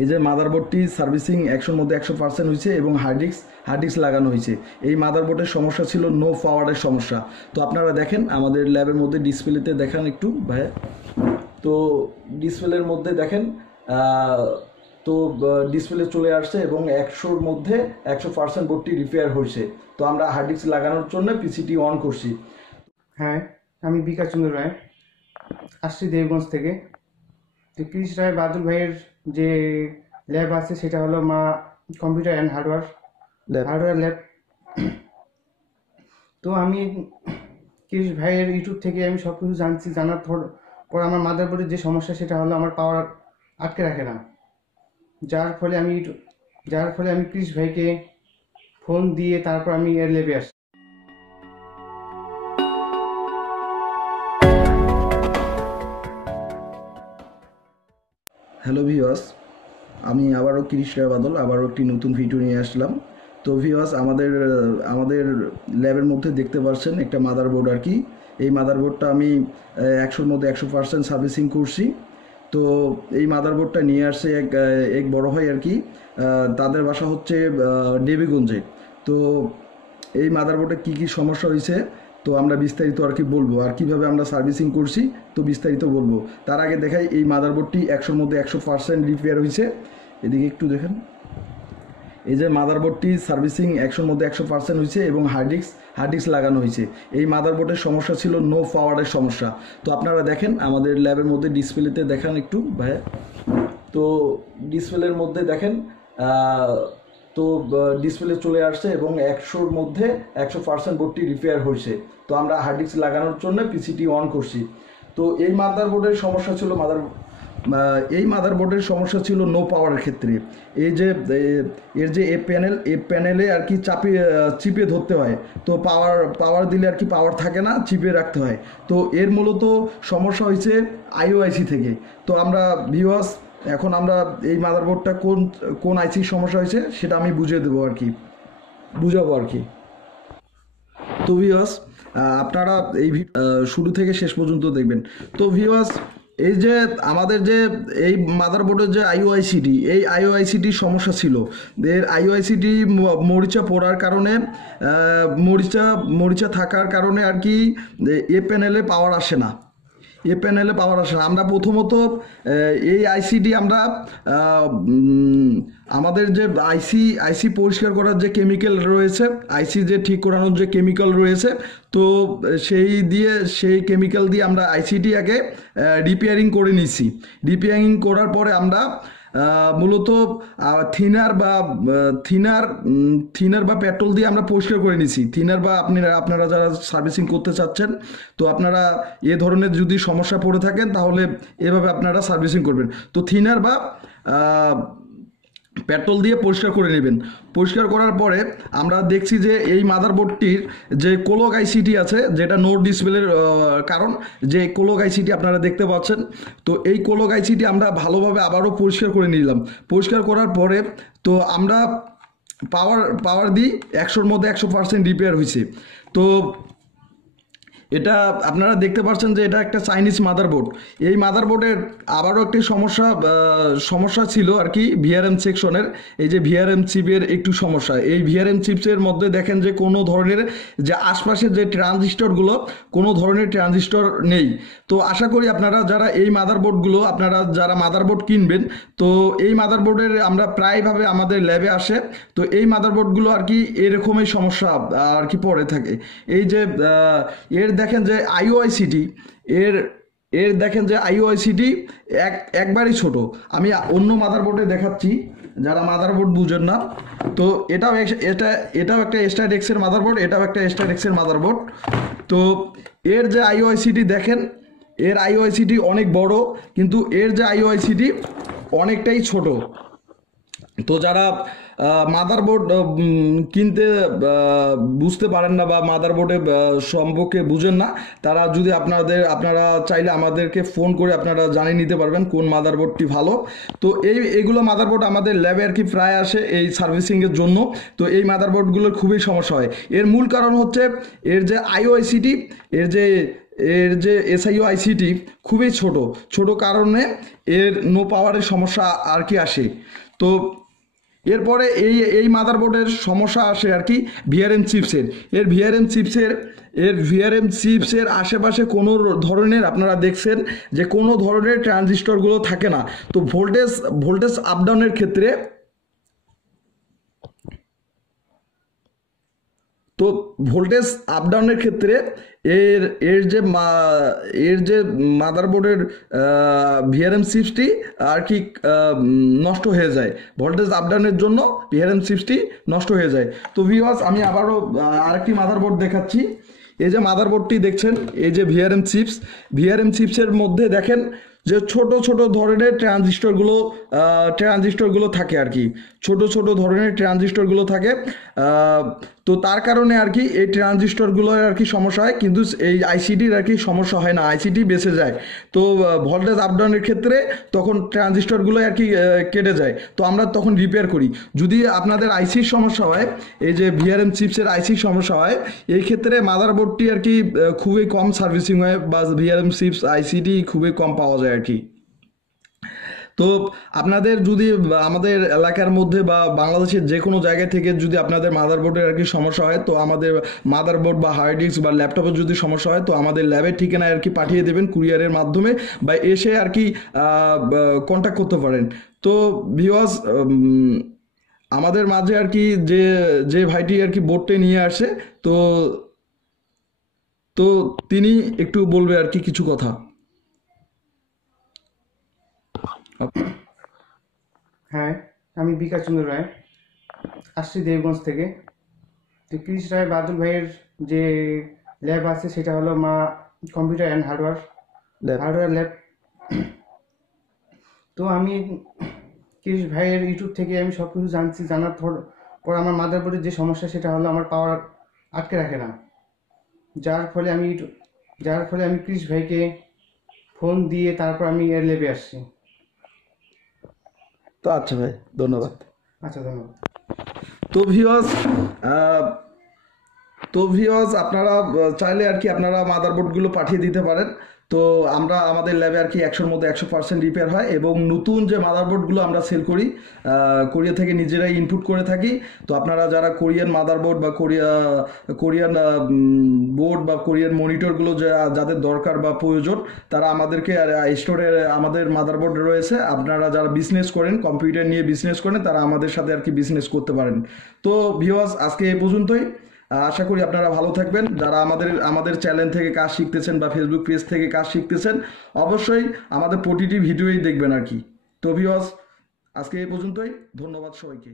এই যে মাদারবোর্ডটি সার্ভিসিং 100-র মধ্যে 100% হয়েছে এবং হার্ড ডিস্ক লাগানো হয়েছে। এই মাদারবোর্ডের সমস্যা ছিল নো পাওয়ারের সমস্যা। তো আপনারা দেখেন আমাদের ল্যাবের মধ্যে ডিসপ্লেতে দেখান একটু ভাই। তো ডিসপ্লের মধ্যে দেখেন তো ডিসপ্লে চলে আসছে এবং 100-র মধ্যে 100% বোর্ডটি রিপেয়ার হয়েছে। তো আমরা হার্ড ডিস্ক লাগানোর জন্য পিসিটি অন করছি। হ্যাঁ, আমি বিকাশ চন্দ্র রায় আসছি দেবগঞ্জ থেকে। তো কৃষ রায় বাদল ভাইয়ের যে ল্যাব আছে সেটা হলো মা কম্পিউটার অ্যান্ড হার্ডওয়্যার ল্যাব। তো আমি কৃষ ভাইয়ের ইউটিউব থেকে আমি সব কিছু জানছি। জানার পর আমার মাদারবোর্ডের যে সমস্যা সেটা হলো আমার পাওয়ার আটকে রাখে না, যার ফলে আমি কৃষ ভাইকে ফোন দিয়ে তারপর আমি এর ল্যাবে আসি। হ্যালো ভিউয়ার্স, আমি আবারও কৃষ রায় বাদল আবারও একটি নতুন ভিডিও নিয়ে আসলাম। তো ভিউয়ার্স, আমাদের ল্যাবের মধ্যে দেখতে পাচ্ছেন একটা মাদারবোর্ড আর কি। এই মাদারবোর্ডটা আমি 100-র মধ্যে 100% সার্ভিসিং করছি। তো এই মাদারবোর্ডটা নিয়ে আসছে এক বড় ভাই আর কি। তাদের বাসা হচ্ছে দেবীগঞ্জে। তো এই মাদারবোর্ডে কী কী সমস্যা হয়েছে তো আমরা বিস্তারিত আর কি বলবো, আর কিভাবে আমরা সার্ভিসিং করছি তো বিস্তারিত বলবো। তার আগে দেখাই এই মাদারবোর্ডটি 100-র মধ্যে 100% রিপেয়ার হয়েছে। এদিকে একটু দেখেন, এই যে মাদারবোর্ডটি সার্ভিসিং 100-র মধ্যে 100% হয়েছে এবং হার্ড ডিস্ক লাগানো হয়েছে। এই মাদারবোর্ডের সমস্যা ছিল নো পাওয়ারের সমস্যা। তো আপনারা দেখেন আমাদের ল্যাবের মধ্যে ডিসপ্লেতে দেখান একটু ভাই। তো ডিসপ্লের মধ্যে দেখেন তো ডিসপ্লে চলে আসছে এবং 100-র মধ্যে 100% বোর্ডটি রিপেয়ার হয়েছে। তো আমরা হার্ড ডিস্ক লাগানোর জন্য পিসিটি অন করছি। তো এই মাদারবোর্ডের সমস্যা ছিল নো পাওয়ারের ক্ষেত্রে। এই যে এর যে প্যানেলে আর কি চিপে ধরতে হয়। তো পাওয়ার দিলে আর কি পাওয়ার থাকে না, চিপে রাখতে হয়। তো এর মূলত সমস্যা হয়েছে আইওআইসি থেকে। তো আমরা ভিউয়ার্স এখন আমরা এই মাদারবোর্ডটা কোন আইসির সমস্যা হয়েছে সেটা আমি বুঝাবো আর কি। তো ভিউয়ার্স আপনারা এই শুরু থেকে শেষ পর্যন্ত দেখবেন। তো ভিউয়ার্স, এই যে আমাদের যে এই মাদারবোর্ডের যে আইওআইসিটি সমস্যা ছিল। এর আইওআইসিটি মরিচা পড়ার কারণে মরিচা থাকার কারণে আর কি এ প্যানেলে পাওয়ার আসে না। আমরা প্রথমত এই আইসিটি আমরা আমাদের যে আইসি পরিষ্কার করার যে কেমিক্যাল রয়েছে, আইসি যে ঠিক করানোর যে কেমিক্যাল রয়েছে, তো সেই কেমিক্যাল দিয়ে আমরা আইসিটি আগে রিপেয়ারিং করে নিছি। রিপেয়ারিং করার পরে আমরা মূলত থিনার বা পেট্রোল দিয়ে আমরা পরিষ্কার করে নিছি। থিনার বা আপনারা যারা সার্ভিসিং করতে চাচ্ছেন তো আপনারা এ ধরনের যদি সমস্যা পড়ে থাকেন তাহলে এভাবে আপনারা সার্ভিসিং করবেন। তো থিনার বা পেট্রোল দিয়ে পরিষ্কার করে নেবেন। পরিষ্কার করার পরে আমরা দেখছি যে এই মাদারবোর্ডটির যে কোলক আইসিটি আছে, যেটা নো ডিসপ্লের কারণ যে কোলক আইসিটি আপনারা দেখতে পাচ্ছেন। তো এই কোলক আইসিটি আমরা ভালোভাবে আবারও পরিষ্কার করে নিলাম। পরিষ্কার করার পরে তো আমরা পাওয়ার দিই 100-র মধ্যে 100% রিপেয়ার হয়েছে। তো এটা আপনারা দেখতে পাচ্ছেন যে এটা একটা চাইনিজ মাদারবোর্ড। এই মাদারবোর্ডের আবারও একটি সমস্যা ছিল আর কি ভিআরএম সেকশনের। এই যে ভিআরএম চিপের একটু সমস্যা। এই ভিআরএম চিপসের মধ্যে দেখেন যে কোনো ধরনের যে আশপাশের যে ট্রানজিস্টরগুলো, কোনো ধরনের ট্রানজিস্টর নেই। তো আশা করি আপনারা যারা এই মাদারবোর্ডগুলো যারা মাদারবোর্ড কিনবেন, তো এই মাদারবোর্ডের আমরা প্রায়ভাবে আমাদের ল্যাবে আসে। তো এই মাদারবোর্ডগুলো আর কি এরকমই সমস্যা আর কি পড়ে থাকে। এই যে দেখেন যে আইওআইসিটি একবারই ছোট। আমি অন্য মাদারবোর্ডে দেখাচ্ছি যারা মাদারবোর্ড বুঝেন না। তো এটাও একটা স্টারডেক্সের মাদারবোর্ড, এটাও একটা স্টারডেক্সের মাদারবোর্ড। তো এর যে আইওআইসিটি দেখেন, এর আইওআইসিটি অনেক বড়, কিন্তু এর যে আইওআইসিটি অনেকটাই ছোট। তো যারা মাদারবোর্ড কিনতে বুঝতে পারেন না বা মাদারবোর্ডে সম্পর্কে বুঝেন না, তারা যদি আপনারা চাইলে আমাদেরকে ফোন করে আপনারা জানিয়ে নিতে পারবেন কোন মাদারবোর্ডটি ভালো। তো এইগুলো মাদারবোর্ড আমাদের ল্যাবে আর কি প্রায় আসে এই সার্ভিসিংয়ের জন্য। তো এই মাদারবোর্ডগুলোর খুবই সমস্যা হয়। এর মূল কারণ হচ্ছে এর যে আইওআইসিটি, এর যে এর যে এসআইও আইসিটি খুবই ছোট ছোট কারণে এর নো পাওয়ারের সমস্যা আর কি আসে। তো এরপরে এই মাদারবোর্ডের সমস্যা আসে আর কি ভিআরএম চিপসের। ভিআরএম চিপসের আশেপাশে কোনো ধরনের আপনারা দেখছেন যে কোনো ধরনের ট্রানজিস্টরগুলো থাকে না। তো ভোল্টেজ আপডাউনের ক্ষেত্রে তো ভোল্টেজ আপডাউনের ক্ষেত্রে এর এর যে এর যে মাদারবোর্ডের ভিআরএম চিপসটি আর কি নষ্ট হয়ে যায়। ভোল্টেজ আপডাউনের জন্য ভিআরএম চিপসটি নষ্ট হয়ে যায়। তো ভিউয়ার্স আমি আবারও আরেকটি মাদারবোর্ড দেখাচ্ছি। এই যে মাদারবোর্ডটি দেখছেন, এই যে ভিআরএম চিপসের মধ্যে দেখেন যে ছোট ছোট ধরনের ট্রানজিস্টরগুলো থাকে আর কি, ছোট ছোট ধরনের ট্রানজিস্টরগুলো থাকে। তো তার কারণে আর কি এই ট্রানজিস্টরগুলোর আর কি সমস্যা হয়, কিন্তু এই আইসিটির আর কি সমস্যা হয় না, আইসিটি বেঁচে যায়। তো ভোল্টেজ আপডাউনের ক্ষেত্রে তখন ট্রানজিস্টরগুলো আর কি কেটে যায়, তো আমরা তখন রিপেয়ার করি। যদি আপনাদের আইসির সমস্যা হয়, এই যে ভিআরএম চিপসের আইসির সমস্যা হয়, এই ক্ষেত্রে মাদারবোর্ডটি আর কি খুবই কম সার্ভিসিং হয় বা ভিআরএম চিপস আইসিটি খুবই কম পাওয়া যায় আর কি। তো আপনাদের যদি আমাদের এলাকার মধ্যে বা বাংলাদেশের যে কোনো জায়গা থেকে যদি আপনাদের মাদারবোর্ডের আর কি সমস্যা হয়, তো আমাদের মাদারবোর্ড বা হার্ড ডিস্ক বা ল্যাপটপের যদি সমস্যা হয়, তো আমাদের ল্যাবের ঠিকানায় আর কি পাঠিয়ে দেবেন কুরিয়ারের মাধ্যমে, বা এসে আর কি কন্ট্যাক্ট করতে পারেন। তো ভিউয়ার্স, আমাদের মাঝে আর কি যে ভাইটি আর কি বোর্ডটি নিয়ে আসে, তো তো তিনি একটু বলবে আর কি কিছু কথা। হ্যাঁ, আমি বিকাশ চন্দ্র রায়, আসছি দেবগঞ্জ থেকে। তো কৃষ রায় বাদল ভাইয়ের যে ল্যাব আছে সেটা হলো মা কম্পিউটার অ্যান্ড হার্ডওয়্যার ল্যাব। তো আমি কৃষ ভাইয়ের ইউটিউব থেকে আমি সব কিছু জানছি, জানার পর আমার মাদারবোর্ডের যে সমস্যা সেটা হলো আমার পাওয়ার আটকে রাখে না, যার ফলে আমি কৃষ ভাইকে ফোন দিয়ে তারপর আমি এর ল্যাবে আসছি। তো আচ্ছা ভাই, ধন্যবাদ। আচ্ছা, ধন্যবাদ। তো ভিউয়ার্স আপনারা চাইলে আর কি আপনারা মাদারবোর্ডগুলো পাঠিয়ে দিতে পারেন। তো আমরা আমাদের ল্যাবে আর কি 100-র মধ্যে 100% রিপেয়ার হয়, এবং নতুন যে মাদারবোর্ডগুলো আমরা সেল করি কোরিয়া থেকে নিজেরাই ইনপুট করে থাকি। তো আপনারা যারা কোরিয়ান মাদারবোর্ড বা কোরিয়ান বোর্ড বা কোরিয়ান মনিটরগুলো যাদের দরকার বা প্রয়োজন, তারা আমাদেরকে স্টোরে আমাদের মাদারবোর্ড রয়েছে। আপনারা যারা বিজনেস করেন, কম্পিউটার নিয়ে বিজনেস করেন, তারা আমাদের সাথে আর কি বিজনেস করতে পারেন। তো ভিউয়ার্স আজকে এই পর্যন্তই। আশা করি আপনারা ভালো থাকবেন। যারা আমাদের চ্যানেল থেকে কাজ শিখতেছেন বা ফেসবুক পেজ থেকে কাজ শিখতেছেন, অবশ্যই আমাদের প্রতিটি ভিডিওই দেখবেন আর কি। তো ভিউয়ার্স আজকে এই পর্যন্তই, ধন্যবাদ সবাইকে।